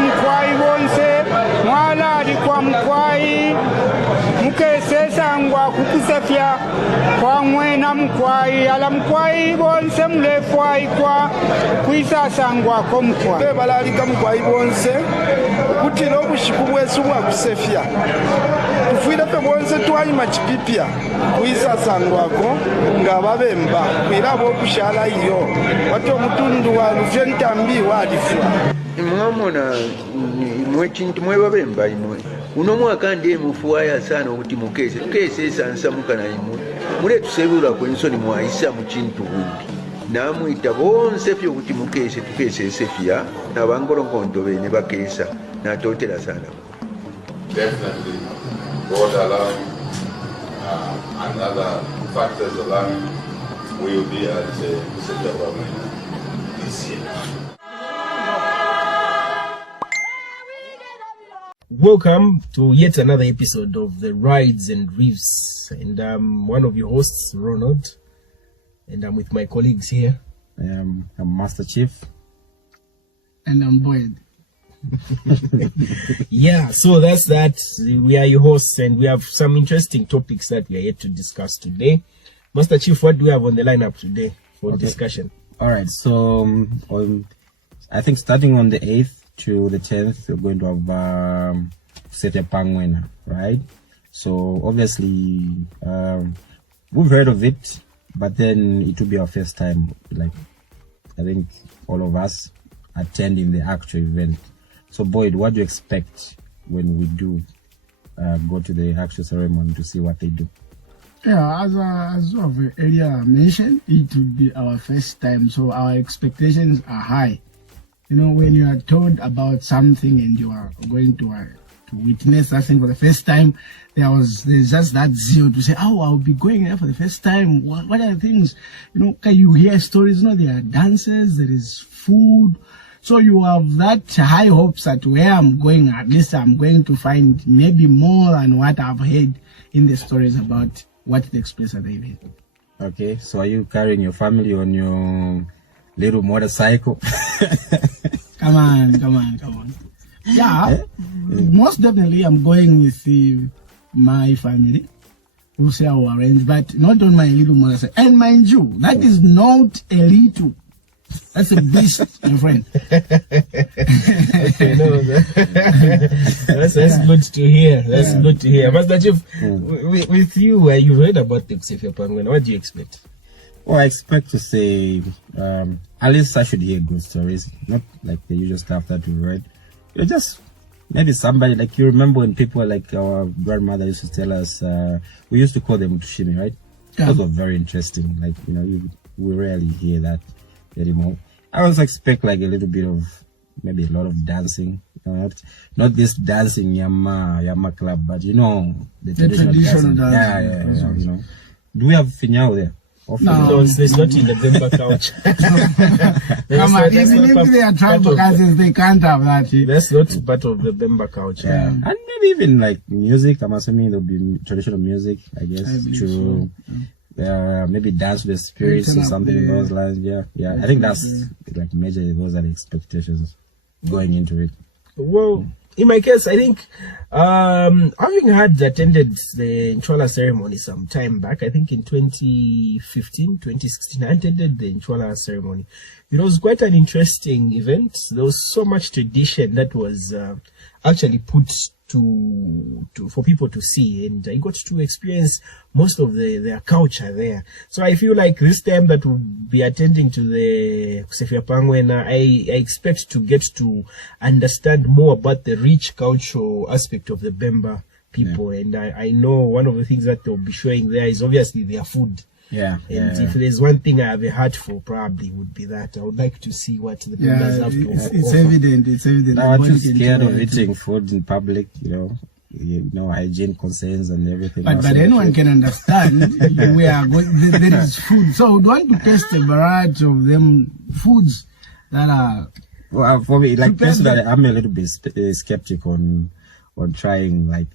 Mkwai bonse mwala alikuwa mkwai mukese sangwa kukusefya kwa mwena mkwai ala mkwai bonse mlefwai kwa kuisa sangwa ko mkwai bebalalika mkwai bonse kutila obushiku bwesu bwa kusefya tufwile fe bonse twanyuma chipipya kuisa sangwako nga babemba kwilabo okushala iyo wati omutundu wa lufye ntambi walifwa mwamona mwechintu mwebabemba imwe uno mwaka ndiye mufuwaya sana kuti mukese esansa mukana imwe muletusebula kwensoni mwaisa muchintu gundi namwita bonse fyo kuti tukese esefya nabangolongondo bene bakesa natotera sana. Definitely God allowing and other factors allowing we will be at Ukusefya this year. Welcome to yet another episode of the Rides and Reefs, and I'm one of your hosts, Ronald, and I'm with my colleagues here. I'm Master Chief. And I'm Boyd. Yeah, so that's that. We are your hosts, and we have some interesting topics that we are yet to discuss today. Master Chief, what do we have on the lineup today for discussion? All right, so I think starting on the 8th to the 10th, we're going to have Ukusefya Pangwena, right? So obviously, we've heard of it, but then it will be our first time, like I think all of us attending the actual event. So Boyd, what do you expect when we do go to the actual ceremony to see what they do? Yeah, as of earlier mentioned, it will be our first time, so our expectations are high. You know, when you are told about something and you are going to witness that thing for the first time, there's just that zeal to say, oh, I'll be going there for the first time. What are the things? You know, you hear stories, you know, there are dances, there is food. So you have that high hopes that where I'm going, at least I'm going to find maybe more than what I've heard in the stories about what takes place at the event. Okay, so are you carrying your family on your little motorcycle? Come on. Yeah, most definitely I'm going with my family. We'll say I will arrange, but not on my little motorcycle. And mind you, that is not a little. That's a beast, my friend. Okay, no, that's good to hear. That's good to hear. Master Chief, with you, you read about the Ukusefya Pangwena. What do you expect? Well, I expect to say, at least I should hear good stories, not like the usual stuff that we read. You're just maybe somebody, like you remember when people like our grandmother used to tell us, we used to call them Tushimi, right? Yeah. Those were very interesting. Like, you know, we rarely hear that anymore. I also expect like a little bit of, maybe a lot of dancing. Not this dancing Yama club, but you know, the traditional dancing. Yeah, you know. Do we have Finyao there? No, it's not in the Bemba couch. Come on, even if they are tribal cousins, they can't have that. That's not part of the Bemba couch. Yeah. And maybe even like music, I'm assuming there'll be traditional music, I guess, maybe dance with the spirits or something in those lines. Yeah. I think that's like major, those are the expectations going into it. Well, in my case, I think, having attended the Nchwala ceremony some time back, I think in 2016, I attended the Nchwala ceremony. It was quite an interesting event. There was so much tradition that was actually put for people to see, and I got to experience most of their culture there. So I feel like this time that we'll be attending to the Ukusefya Pangwena, I expect to get to understand more about the rich cultural aspect of the Bemba people. Yeah. And I know one of the things that they'll be showing there is obviously their food. If there's one thing I have a heart for, probably would be that. I would like to see what the Bembas have to offer. It's evident. I'm too scared of eating food in public, you know, hygiene concerns and everything. But anyone can understand we are going, there is food. So we want to test a variety of them foods that are. Well, for me, like personally, I'm a little bit skeptic on on trying like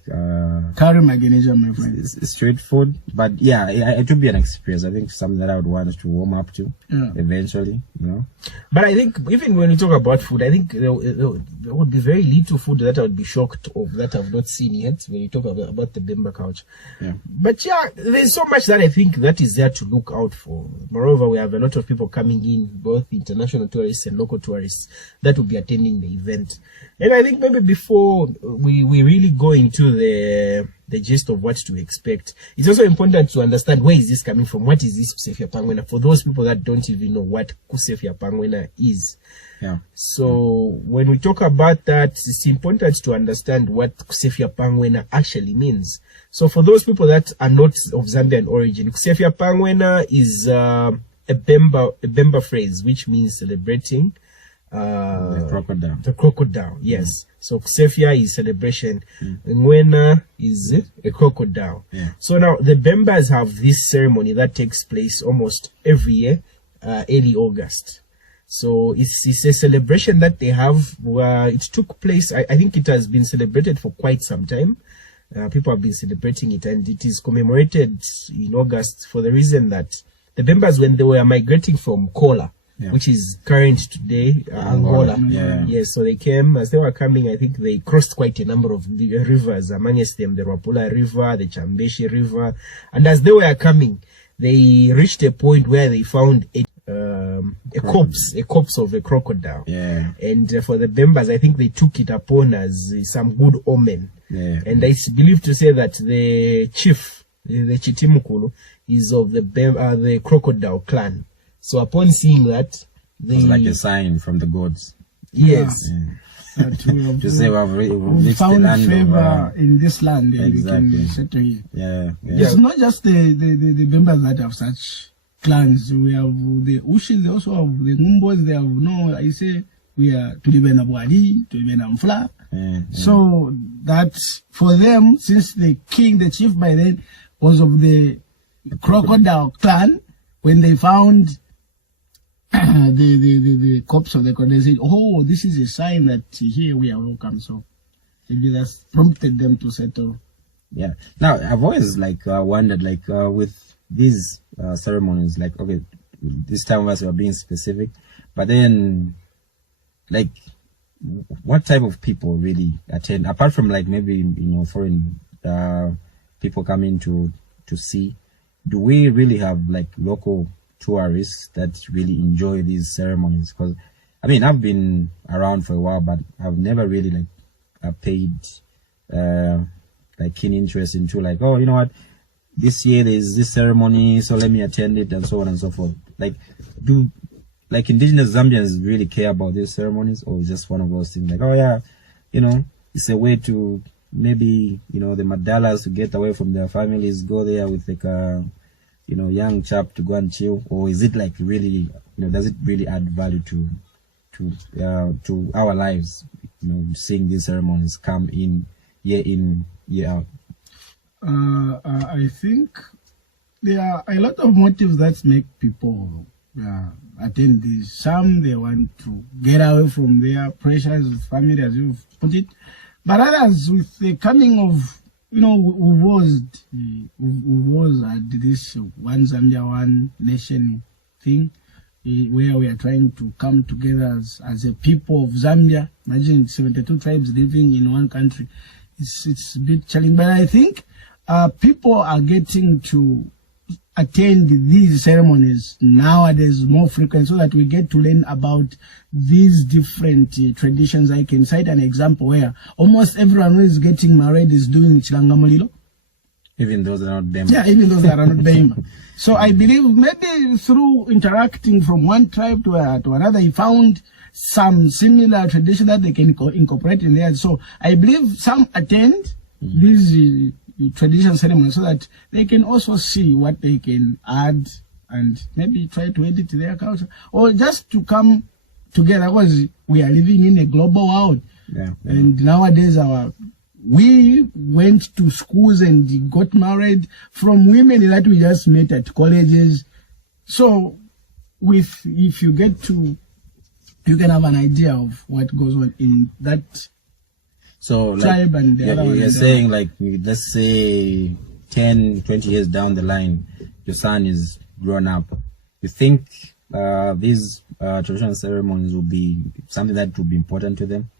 curry magnesium, my friend. Street food. But yeah, it would be an experience. I think something that I would want to warm up to eventually, you know. But I think even when we talk about food, I think there would be very little food that I would be shocked of that I've not seen yet when you talk about the Bemba culture. Yeah. But yeah, there's so much that I think that is there to look out for. Moreover, we have a lot of people coming in, both international tourists and local tourists, that will be attending the event. And I think maybe before we really go into the gist of what to expect, it's also important to understand where is this coming from. What is this Ukusefya Pangwena? For those people that don't even know what Ukusefya Pangwena is. Yeah. So when we talk about that, it's important to understand what Ukusefya Pangwena actually means. So for those people that are not of Zambian origin, Ukusefya Pangwena is a Bemba phrase, which means celebrating the crocodile, yes. So Ukusefya is celebration. Ngwena is a crocodile. Yeah. So now the Bembas have this ceremony that takes place almost every year, early August. So it's a celebration that they have. It took place, I think it has been celebrated for quite some time. People have been celebrating it, and it is commemorated in August for the reason that the Bembas, when they were migrating from Kola, which is current today, Angola. Yes, so they came, as they were coming, I think they crossed quite a number of rivers, amongst them the Rapula River, the Chambeshi River, and as they were coming, they reached a point where they found a corpse of a crocodile. Yeah. And for the Bembas, I think they took it upon as some good omen. Yeah. And it's believed to say that the chief, the Chitimukulu, is of the crocodile clan. So upon seeing that, it's like a sign from the gods. Yes. Yeah. To say we've found the land favor in this land, and exactly. we can settle here. Yeah. It's not just the Bembas that have such clans. We have the Ushis, they also have the Ngumbos, they have I say we are Tulibena Bwali, Tulibena Mfla. So that for them, since the king, the chief by then was of the crocodile clan, when they found the corpse of the crocodile, they said, oh, this is a sign that here we are welcome. So maybe that's prompted them to settle. Yeah. Now I've always wondered with these ceremonies, okay, this time of us we are being specific, but then what type of people really attend, apart from maybe foreign people coming to see? Do we really have local tourists that really enjoy these ceremonies? Because I mean, I've been around for a while, but I've never really paid keen interest into oh, you know what, this year there's this ceremony, so let me attend it, and so on and so forth. Do indigenous Zambians really care about these ceremonies, or is just one of those things oh yeah, it's a way to maybe the Madalas to get away from their families, go there with young chap to go and chill? Or is it really, does it really add value to our lives, seeing these ceremonies come in, year out? I think there are a lot of motives that make people attend this. Some, they want to get away from their pressures with family, as you've put it. But others, with the coming of, we was at this one Zambia, one nation thing, where we are trying to come together as a people of Zambia. Imagine 72 tribes living in one country. It's a bit challenging. But I think people are getting to attend these ceremonies nowadays more frequent, so that we get to learn about these different traditions. I can cite an example where almost everyone who is getting married is doing Chilangamulilo. Even those are not Bemba. Yeah, even those that are not Bemba. So I believe maybe through interacting from one tribe to another, he found some similar tradition that they can incorporate in there. So I believe some attend these traditional ceremony so that they can also see what they can add and maybe try to edit their culture, or just to come together, because we are living in a global world. And nowadays we went to schools and got married from women that we just met at colleges. So if you get to, you can have an idea of what goes on in that So like, tribe and the other one. you're saying like, let's say 10, 20 years down the line, your son is grown up. You think these traditional ceremonies will be something that will be important to them?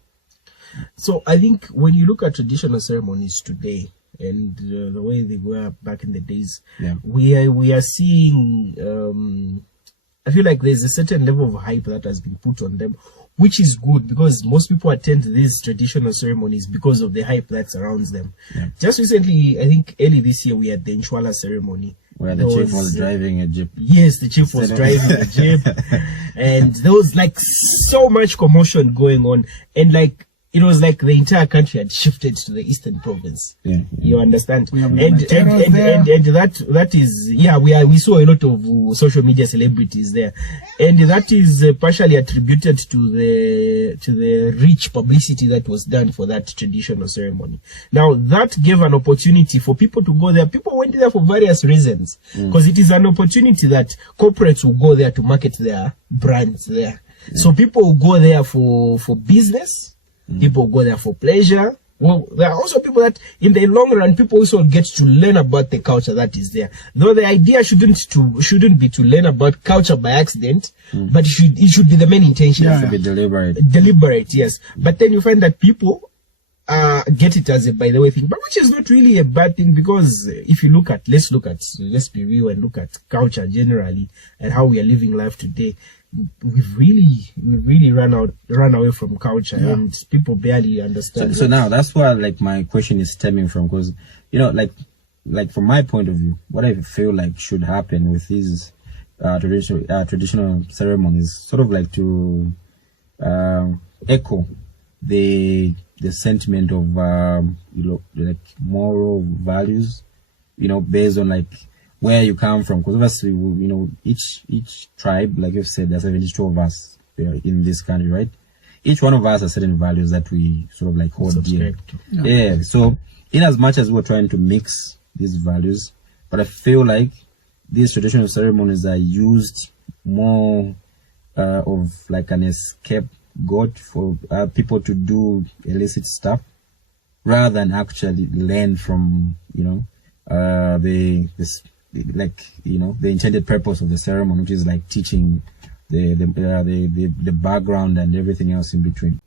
So I think when you look at traditional ceremonies today and the way they were back in the days, we are seeing. I feel like there's a certain level of hype that has been put on them, which is good because most people attend these traditional ceremonies because of the hype that surrounds them. Yeah. Just recently, I think early this year, we had the Nchwala ceremony. Where the chief was driving a jeep. Yes, the chief was driving a jeep. And there was like so much commotion going on. And like, it was like the entire country had shifted to the eastern province. Yeah. You understand? And that is, we saw a lot of social media celebrities there, and that is partially attributed to the rich publicity that was done for that traditional ceremony. Now that gave an opportunity for people to go there. People went there for various reasons, because it is an opportunity that corporates will go there to market their brands there. So people will go there for business. People go there for pleasure. Well, there are also people that in the long run, people also get to learn about the culture that is there. Though the idea shouldn't be to learn about culture by accident, but it should be the main intention. It should be deliberate. Deliberate, yes. But then you find that people get it as a by the way thing, but which is not really a bad thing, because if you look at, let's be real and look at culture generally and how we are living life today. We've really run away from culture, and people barely understand. So now that's where like my question is stemming from, because like from my point of view, what I feel like should happen with these traditional ceremonies, sort of like to echo the sentiment of like moral values, based on like where you come from, because obviously, each tribe, like you've said, there's 72 of us in this country, right? Each one of us has certain values that we sort of like hold dear. Yeah. So in as much as we're trying to mix these values, but I feel like these traditional ceremonies are used more of like an scapegoat for people to do illicit stuff, rather than actually learn from, the intended purpose of the ceremony, which is like teaching the background and everything else in between.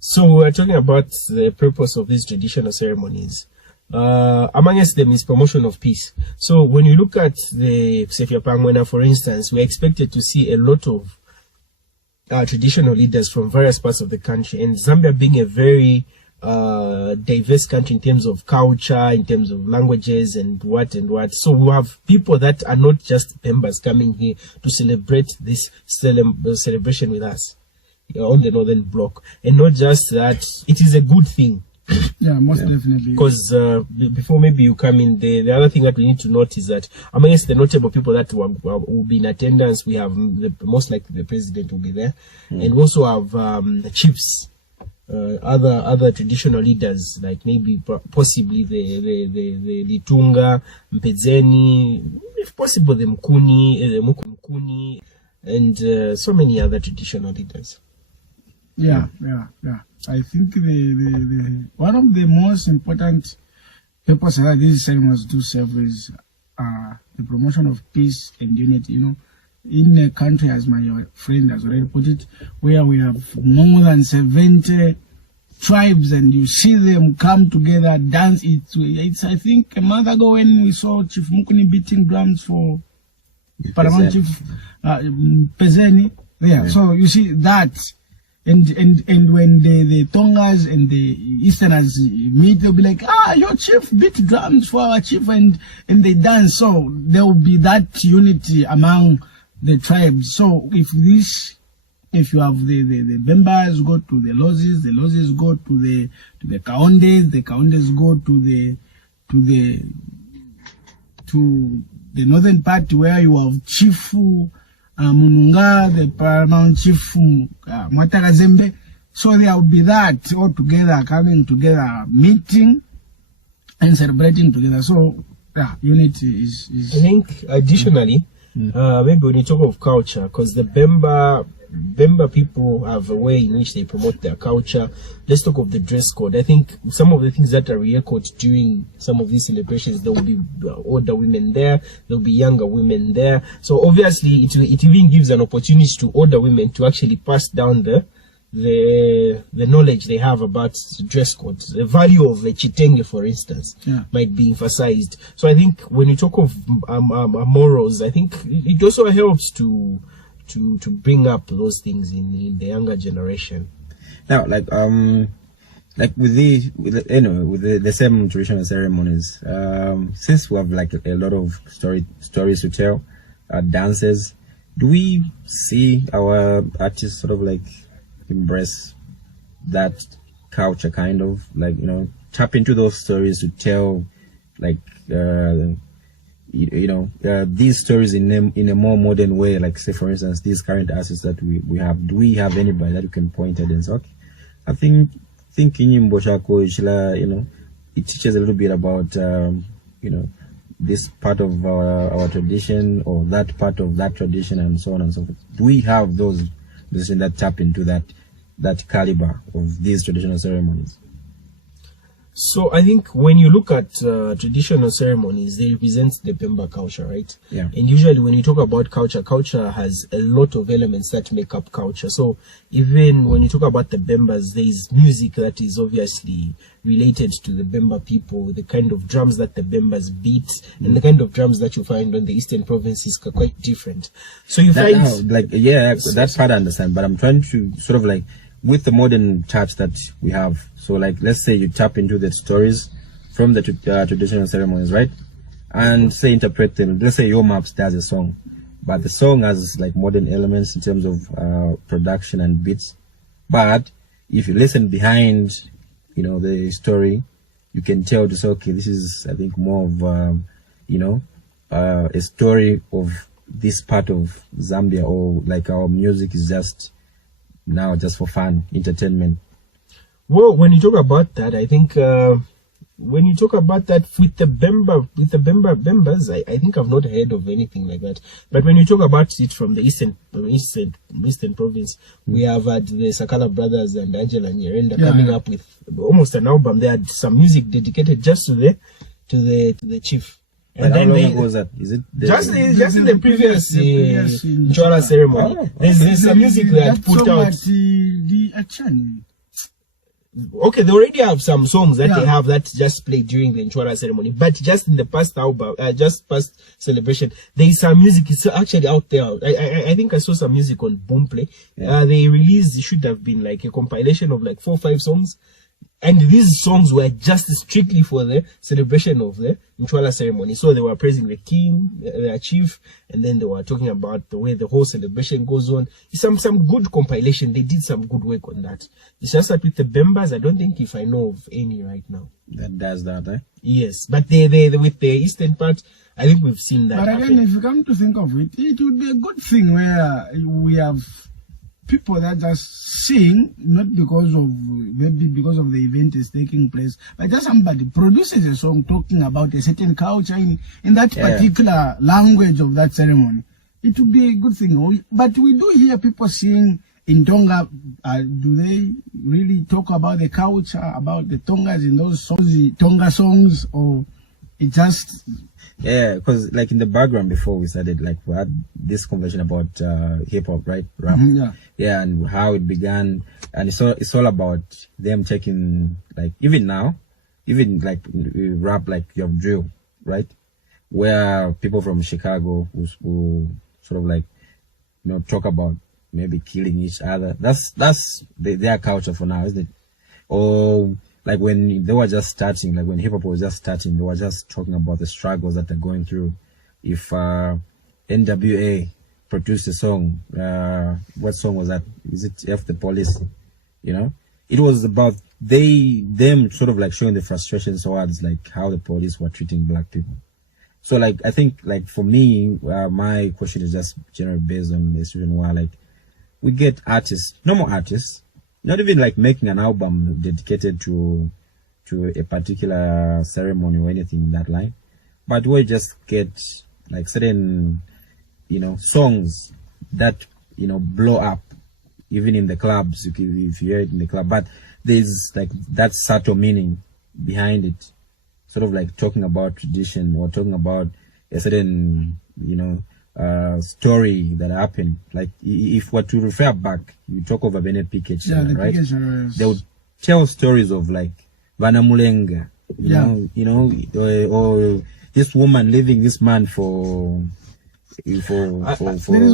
So we're talking about the purpose of these traditional ceremonies. Amongst them is promotion of peace. So when you look at the Ukusefya Pangwena, for instance, we're expected to see a lot of traditional leaders from various parts of the country, and Zambia being a very diverse country in terms of culture, in terms of languages and what. So we have people that are not just members coming here to celebrate this celebration with us on the Northern Bloc. And not just that, it is a good thing. Yeah, most definitely. Because before maybe you come in, the other thing that we need to note is that amongst the notable people that will be in attendance, we have most likely the president will be there, and also have the chiefs. Other traditional leaders, like maybe possibly the Litunga, Mpedzeni, if possible the Mukuni, and so many other traditional leaders. Yeah. I think the one of the most important purposes that these ceremonies do serve is the promotion of peace and unity. In a country, as my friend has already put it, where we have more than 70 tribes, and you see them come together, dance. It's I think a month ago when we saw Chief Mukuni beating drums for Paramount Chief Pezeni. Yeah. So you see that, and when the Tongas and the Easterners meet, they'll be like, your chief beat drums for our chief, and they dance. So there will be that unity among the tribes. So if you have the members go to the losses go to the Kaondes go to the northern part, where you have Chifu Mununga, the Paramount Chief Mwatagazembe. So there will be that all together, coming together, meeting and celebrating together. So unity is. I think additionally, maybe when you talk of culture, because the Bemba Bemba people have a way in which they promote their culture. Let's talk of the dress code. I think some of the things that are re-echoed during some of these celebrations, there will be older women there, there will be younger women there. So obviously it even gives an opportunity to older women to actually pass down the knowledge they have about dress codes. The value of the chitenge, for instance, might be emphasized. So I think when you talk of morals, I think it also helps to bring up those things in the younger generation. Now, like with the same traditional ceremonies, since we have like a lot of stories to tell, dances, do we see our artists sort of like embrace that culture, kind of like, tap into those stories to tell like these stories in a more modern way? Like, say for instance, these current artists that we have, do we have anybody that you can point at and say, okay, I think in Mboshako, it teaches a little bit about this part of our tradition, or that part of that tradition, and so on and so forth? Do we have those that tap into that caliber of these traditional ceremonies? So I think when you look at traditional ceremonies, they represent the Bemba culture, right? Yeah. And usually when you talk about culture has a lot of elements that make up culture. So even when you talk about the Bembas, there is music that is obviously related to the Bemba people, the kind of drums that the Bembas beat, and the kind of drums that you find on the eastern provinces are quite different. So you find that part I understand, but I'm trying to sort of like, with the modern touch that we have, so like, let's say you tap into the stories from the traditional ceremonies, right? And say interpret them. Let's say Your Maps does a song, but the song has like modern elements in terms of production and beats. But if you listen behind, the story, you can tell to say, okay, this is, I think, more of, a story of this part of Zambia, or like our music is just for fun, entertainment. Well, when you talk about that, I think when you talk about that with the Bembas, I think I've not heard of anything like that. But when you talk about it from the eastern province, we have had the Sakala brothers and Angela Nyerenda coming up with almost an album. They had some music dedicated just to the chief. And then how long ago was that? Is it just in the previous Nchwala ceremony? Oh, there's some music they had put out. Okay, they already have some songs that they have that just played during the Nchwala ceremony, but just in the past album, past celebration, there is some music. It's actually out there. I think I saw some music on Boomplay. They released, it should have been like a compilation of like 4 or 5 songs. And these songs were just strictly for the celebration of the Nchwala ceremony. So they were praising the king, their chief, and then they were talking about the way the whole celebration goes on. It's some good compilation. They did some good work on that. It's just that with the Bembas, I don't think if I know of any right now. That does that, eh? Yes, but they with the eastern part, I think we've seen that. But again, if you come to think of it, it would be a good thing where we have people that just sing, not because of, maybe because of the event is taking place, but just somebody produces a song talking about a certain culture in that particular language of that ceremony. It would be a good thing. But we do hear people sing in Tonga. Do they really talk about the culture, about the Tongas in those songs, the Tonga songs, or it just... Yeah, because like in the background before we started, like we had this conversation about hip hop, right? Rap. Yeah, and how it began, and it's all about them taking, like, even now, even like rap, like you have drill, right? Where people from Chicago who sort of like, talk about maybe killing each other. That's their culture for now, isn't it? Or like when they were just starting, like when hip hop was just starting, they were just talking about the struggles that they're going through. If NWA produced a song, what song was that? Is it F the Police? It was about them sort of like showing the frustration towards like how the police were treating black people. So like I think like for me, my question is just generally based on this reason why like we get artists, normal artists, not even like making an album dedicated to a particular ceremony or anything in that line, but we just get like certain, songs that, blow up even in the clubs, if you hear it in the club, but there's like that subtle meaning behind it, sort of like talking about tradition or talking about a certain, story that happened. Like if we're to refer back, you talk of a Bene Piquet, right? They would tell stories of like Vanamulenga, or this woman leaving this man for there is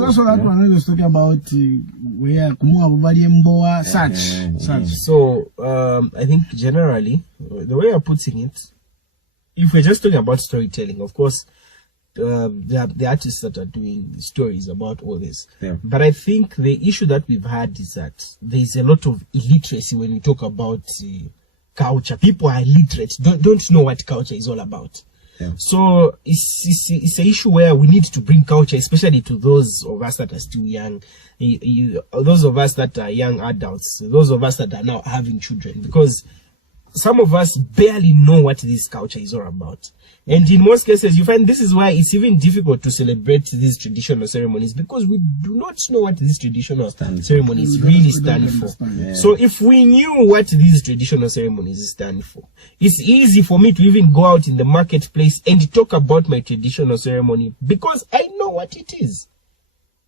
also that one we was talking about where Kumua such. So I think generally the way I'm putting it, if we're just talking about storytelling, of course there are the artists that are doing stories about all this. Yeah. But I think the issue that we've had is that there's a lot of illiteracy when we talk about culture. People are illiterate, don't know what culture is all about. Yeah. So it's an issue where we need to bring culture, especially to those of us that are still young, those of us that are young adults, those of us that are now having children, because some of us barely know what this culture is all about. And in most cases, you find this is why it's even difficult to celebrate these traditional ceremonies, because we do not know what these traditional ceremonies really stand for. Yeah. So if we knew what these traditional ceremonies stand for, it's easy for me to even go out in the marketplace and talk about my traditional ceremony because I know what it is.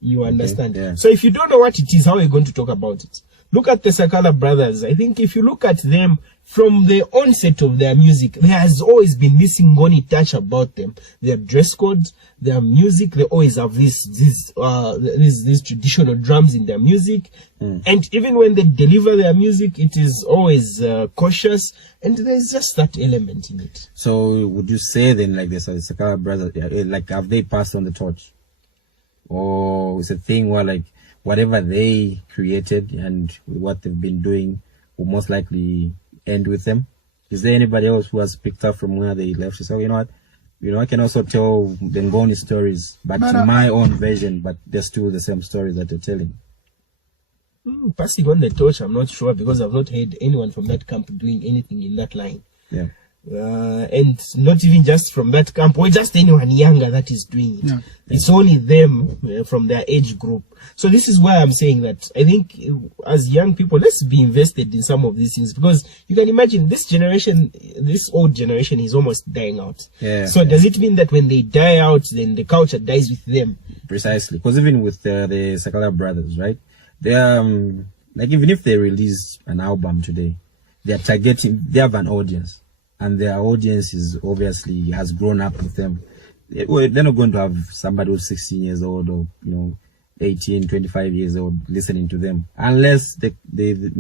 You understand? Yeah. So if you don't know what it is, how are you going to talk about it? Look at the Sakala brothers. I think if you look at them from the onset of their music, there has always been this Ngoni touch about them. Their dress codes, their music, they always have these traditional drums in their music. And even when they deliver their music, it is always cautious, and there's just that element in it. So would you say then, like the Sakala brothers, like have they passed on the torch? Or it's a thing where like whatever they created and what they've been doing will most likely end with them? Is there anybody else who has picked up from where they left? So, I can also tell the Ngoni stories, but in my own version, but they're still the same stories that they're telling. Passing on the torch, I'm not sure, because I've not heard anyone from that camp doing anything in that line. Yeah. And not even just from that camp, or just anyone younger that is doing it. Yeah. It's only them from their age group. So this is why I'm saying that I think as young people, let's be invested in some of these things, because you can imagine this generation, this old generation is almost dying out. Yeah. So does it mean that when they die out, then the culture dies with them? Precisely. Because even with the Sakala brothers, right? They like even if they release an album today, they have an audience. And their audience is obviously has grown up with them. They're not going to have somebody who's 16 years old or 18, 25 years old listening to them, unless they've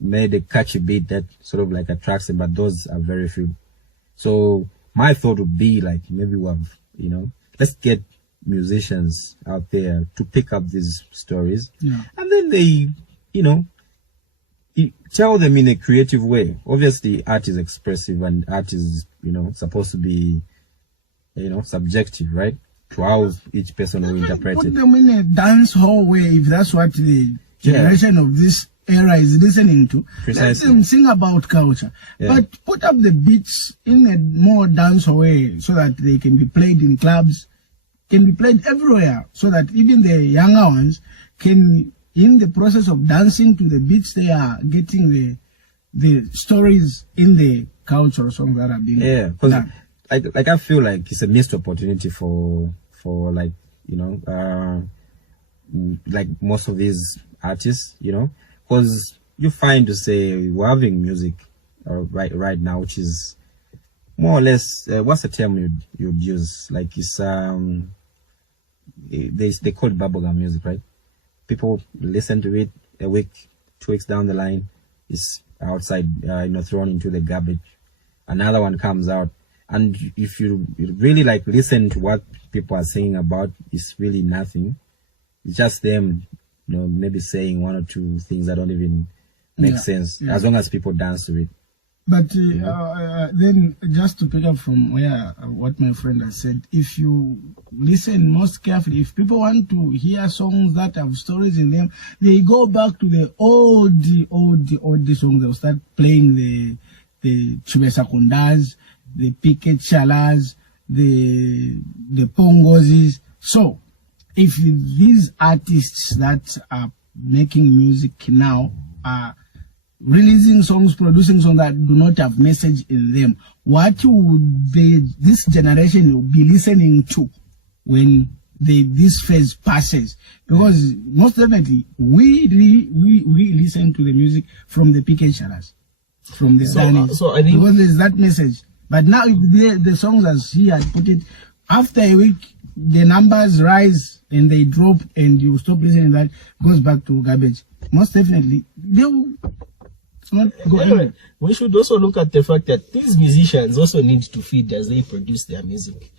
made a catchy beat that sort of like attracts them. But those are very few. So my thought would be like maybe we have let's get musicians out there to pick up these stories, and then they tell them in a creative way. Obviously, art is expressive and art is, supposed to be, subjective, right? To how each person will interpret Put it. them in a dance hall way, if that's what the generation of this era is listening to. Precisely. Let them sing about culture. Yeah. But put up the beats in a more dance way so that they can be played in clubs, can be played everywhere, so that even the younger ones can, in the process of dancing to the beats, they are getting the stories in the cultural songs that are being because done. like I feel like it's a missed opportunity for like like most of these artists, because you find to say we're having music right now, which is more or less what's the term you'd use? Like it's they call it bubblegum music, right? People listen to it a week, 2 weeks down the line, it's outside, thrown into the garbage. Another one comes out, and if you really like listen to what people are saying about, it's really nothing. It's just them, maybe saying one or two things that don't even make sense, as long as people dance to it. But then, just to pick up from what my friend has said, if you listen most carefully, if people want to hear songs that have stories in them, they go back to the old songs. They'll start playing the Chibesakundas, the Piquet Chalas, the Pongozis. So if these artists that are making music now are releasing songs, producing songs that do not have message in them, what would this generation will be listening to when this phase passes? Because most definitely we listen to the music from the PK Sharas, from the Danis, so I think, because there's that message. But now if the songs, as he had put it, after a week the numbers rise and they drop and you stop listening, that goes back to garbage. Most definitely they will not go anywhere. We should also look at the fact that these musicians also need to feed as they produce their music.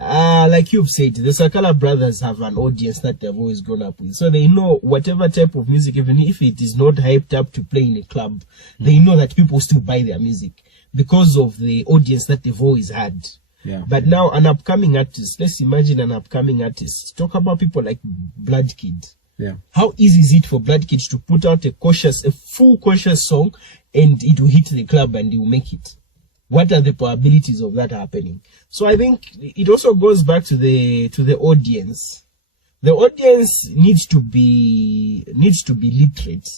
Like you've said, the Sakala brothers have an audience that they've always grown up with. So they know whatever type of music, even if it is not hyped up to play in a club, they know that people still buy their music because of the audience that they've always had. Yeah. But now an upcoming artist, let's imagine an upcoming artist. Talk about people like Blood Kid. Yeah. How easy is it for Blood Kid to put out a full cautious song and it will hit the club and he will make it? What are the probabilities of that happening? So I think it also goes back to the audience. The audience needs to be literate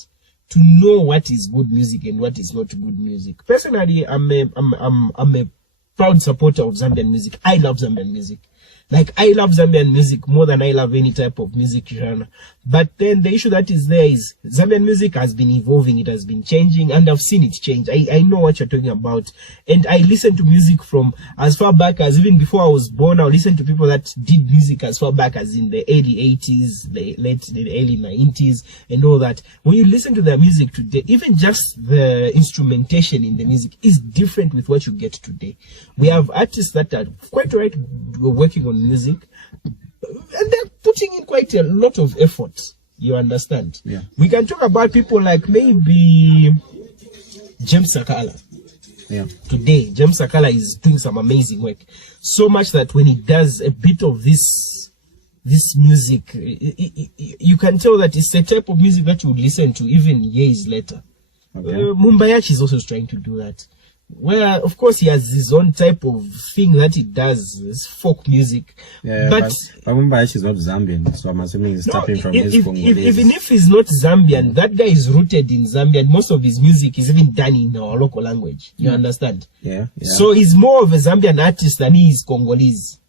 to know what is good music and what is not good music. Personally, I'm a proud supporter of Zambian music. I love Zambian music. Like, I love Zambian music more than I love any type of music genre. But then the issue that is there is Zambian music has been evolving, it has been changing, and I've seen it change. I know what you're talking about. And I listen to music from as far back as even before I was born. I listened to people that did music as far back as in the early 80s, the early 90s, and all that. When you listen to their music today, even just the instrumentation in the music is different with what you get today. We have artists that are quite right working on music, and they're putting in quite a lot of effort. You understand? Yeah. We can talk about people like maybe James Sakala. Yeah. Today, James Sakala is doing some amazing work. So much that when he does a bit of this music, you can tell that it's the type of music that you would listen to even years later. Okay. Mumbayachi is also trying to do that. Well, of course, he has his own type of thing that he does, his folk music. Yeah, but Mumbai is not Zambian, so I'm assuming he's tapping from his Congolese. Even if he's not Zambian, that guy is rooted in Zambia, and most of his music is even done in our local language. You understand? Yeah. So he's more of a Zambian artist than he is Congolese.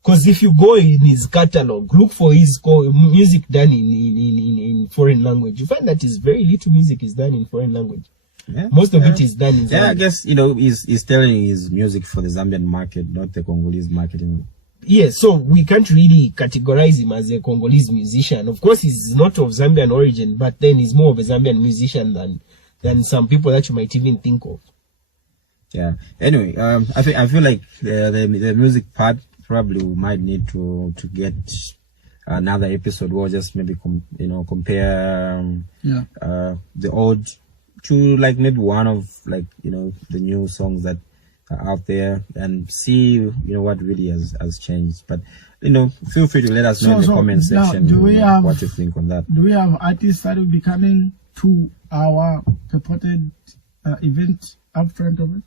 Because if you go in his catalog, look for his music done in foreign language, you find that his very little music is done in foreign language. Yeah, most of it is done in Zambia. Yeah, I guess, he's telling his music for the Zambian market, not the Congolese market. Yes, so we can't really categorize him as a Congolese musician. Of course, he's not of Zambian origin, but then he's more of a Zambian musician than some people that you might even think of. Yeah. Anyway, I feel like the music part probably we might need to get another episode where just maybe compare the old to like maybe one of like the new songs that are out there and see what really has changed. But feel free to let us know in the comment section what you think on that. Do we have artists that will be coming to our purported event up front of it?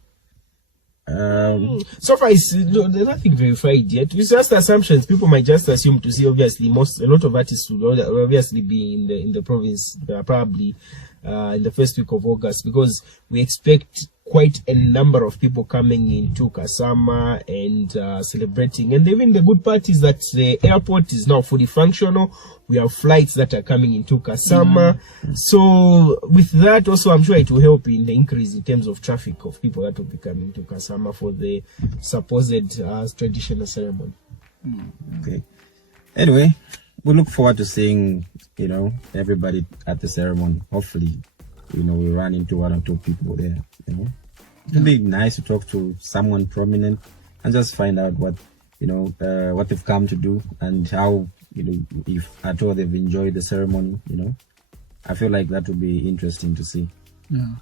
So far, there's nothing verified yet. It's just assumptions. People might just assume to see. Obviously, a lot of artists will obviously be in the province, probably in the first week of August, because we expect quite a number of people coming into Kasama and celebrating. And even the good part is that the airport is now fully functional. We have flights that are coming into Kasama. So with that also, I'm sure it will help in the increase in terms of traffic of people that will be coming to Kasama for the supposed traditional ceremony. Okay. Anyway, we look forward to seeing, everybody at the ceremony. Hopefully, we run into one or two people there, It'd be nice to talk to someone prominent and just find out what they've come to do and how, if at all they've enjoyed the ceremony, I feel like that would be interesting to see. Yeah.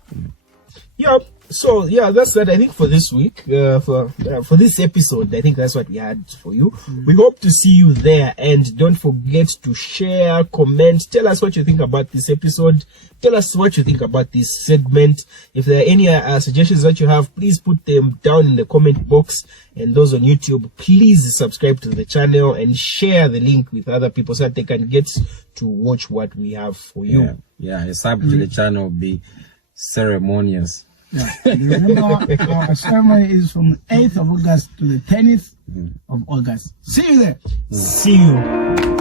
Yep. So yeah, that's that. I think for this week, for this episode, I think that's what we had for you. We hope to see you there, and don't forget to share, comment, tell us what you think about this episode. Tell us what you think about this segment. If there are any suggestions that you have, please put them down in the comment box. And those on YouTube, please subscribe to the channel and share the link with other people so that they can get to watch what we have for you. Yeah, a sub to the channel will be ceremonies. Yeah. Remember, our ceremony is from 8th of August to the 10th of August. See you there. See you.